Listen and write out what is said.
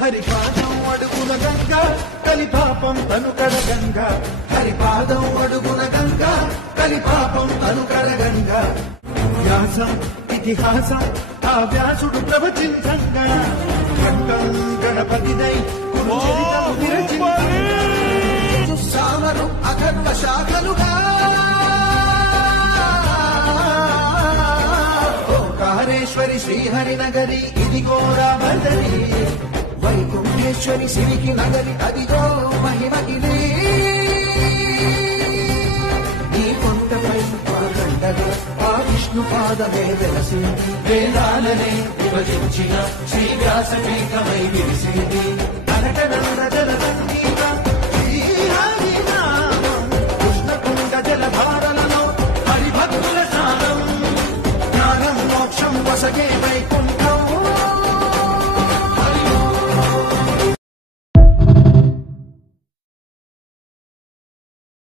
హరిపాదం అడుగున గంగ కలిపాపం తను కడగంగా హరిపాదం అడుగున గంగ కలిపాపం తను కడగంగా వ్యాసం ఇతిహాసం ఆ వ్యాసుడు ప్రవచించంగా ఖండం గణపతిదై కురుచరితము విరచించంగా సామరు అఖర్వ శాఖలుగా ఓంకారేశ్వరి శ్రీహరినగరి ఇదిగో రామదరి వైకుంఠేశ్వరి సిరికి నగరి అదిగో మహిమగిరి ఈ కొండపై పాదండగా ఆ విష్ణు పాదమే వెలసి వేదాలనే విభజించిన శ్రీ వ్యాసపీఠమై విరిసి